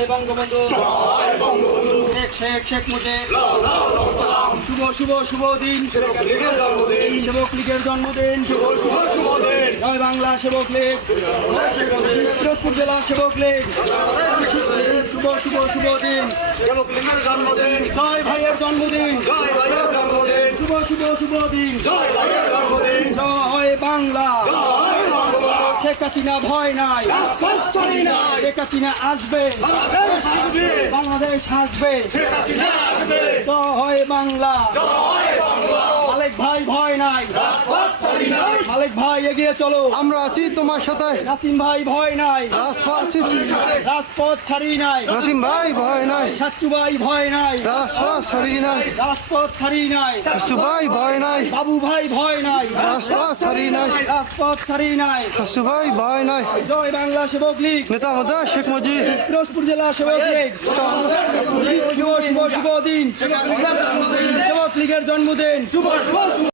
জয় বঙ্গবন্ধু শেখ মুজিব শুভ দিন সেবক লীগের জন্মদিন জয় বাংলা সেবক লীগ পিরোজপুর জেলা সেবক লীগ শুভ দিন জয় ভাইয়ের জন্মদিন শুভ দিন জয় বাংলা শেখ হাসিনা ভয় নাই শেখ হাসিনা আসবে বাংলাদেশ আসবে জয় বাংলা মালিক ভাই ভয় নাই মালিক ভাই এগিয়ে চলো আমরা আছি তোমার সাথে নাসিম ভাই ভয় নাই রাজপথ ছাড়ি নাই নাসিম ভাই ভয় নাই সাচ্চু ভাই ভয় নাই রাজপথ ছাড়ি নাই রাজপথ ছাড়ি নাই সাচ্চু ভাই ভয় নাই বাবু ভাই ভয় নাই রাজপথ ছাড়ি নাই রাজপথ ছাড়ি নাই সাচ্চু ভাই ভয় নাই জয় বাংলা সেবক লীগ নেতা আমাদের শেখ মুজিব পিরোজপুর জেলা সেবক লীগ শুভ দিন সেবক লীগের জন্মদিন